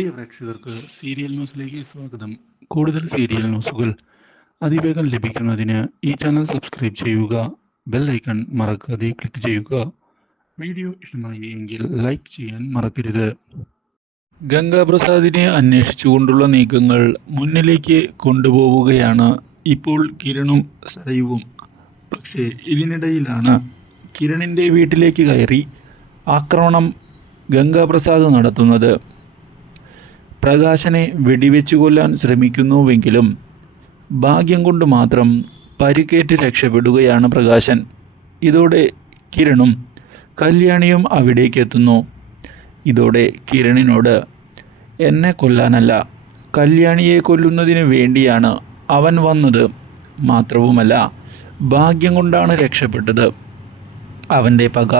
പ്രിയ പ്രേക്ഷകർക്ക് സീരിയൽ ന്യൂസിലേക്ക് സ്വാഗതം. കൂടുതൽ സീരിയൽ ന്യൂസുകൾ അതിവേഗം ലഭിക്കുന്നതിന് ഈ ചാനൽ സബ്സ്ക്രൈബ് ചെയ്യുക ബെൽ ഐക്കൺ മറക്കാതെ ക്ലിക്ക് ചെയ്യുക. വീഡിയോ ഇഷ്ടമായി എങ്കിൽ ലൈക്ക് ചെയ്യാൻ മറക്കരുത്. ഗംഗാപ്രസാദിനെ അന്വേഷിച്ചുകൊണ്ടുള്ള നീക്കങ്ങൾ മുന്നിലേക്ക് കൊണ്ടുപോവുകയാണ് ഇപ്പോൾ കിരണും സരയുവും പക്ഷേ ഇതിനിടയിലാണ് കിരണിന്റെ വീട്ടിലേക്ക് കയറി ആക്രമണം ഗംഗാപ്രസാദ് നടത്തുന്നത്. പ്രകാശനെ വെടിവെച്ചു കൊല്ലാൻ ശ്രമിക്കുന്നുവെങ്കിലും ഭാഗ്യം കൊണ്ട് മാത്രം പരിക്കേറ്റ് രക്ഷപ്പെടുകയാണ് പ്രകാശൻ. ഇതോടെ കിരണും കല്യാണിയും അവിടേക്ക് എത്തുന്നു ഇതോടെ കിരണിനോട് എന്നെ കൊല്ലാനല്ല കല്യാണിയെ കൊല്ലുന്നതിന് വേണ്ടിയാണ് അവൻ വന്നത്. മാത്രവുമല്ല ഭാഗ്യം കൊണ്ടാണ് രക്ഷപ്പെട്ടത്. അവന്റെ പക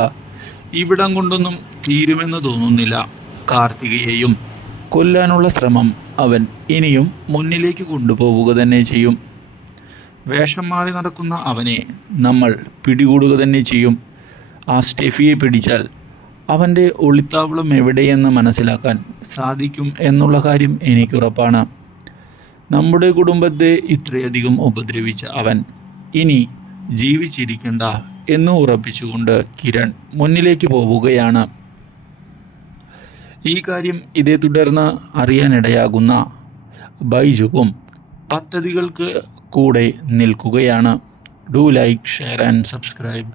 ഇവിടം കൊണ്ടൊന്നും തീരുമെന്ന് തോന്നുന്നില്ല. കാർത്തികയെയും കൊല്ലാനുള്ള ശ്രമം അവൻ ഇനിയും മുന്നിലേക്ക് കൊണ്ടുപോവുക തന്നെ ചെയ്യും. വേഷം മാറി നടക്കുന്ന അവനെ നമ്മൾ പിടികൂടുക തന്നെ ചെയ്യും. ആ സ്റ്റെഫിയെ പിടിച്ചാൽ അവന്റെ ഒളിത്താവളം എവിടെയെന്ന് മനസ്സിലാക്കാൻ സാധിക്കും എന്നുള്ള കാര്യം എനിക്കുറപ്പാണ്. നമ്മുടെ കുടുംബത്തെ ഇത്രയധികം ഉപദ്രവിച്ച അവൻ ഇനി ജീവിച്ചിരിക്കണ്ട എന്ന് ഉറപ്പിച്ചുകൊണ്ട് കിരൺ മുന്നിലേക്ക് പോവുകയാണ്. ഈ കാര്യം ഇതേ തുടർന്ന് അറിയാനിടയാകുന്ന ബൈജുവും പദ്ധതികൾക്ക് കൂടെ നിൽക്കുകയാണ്. Do like share and subscribe.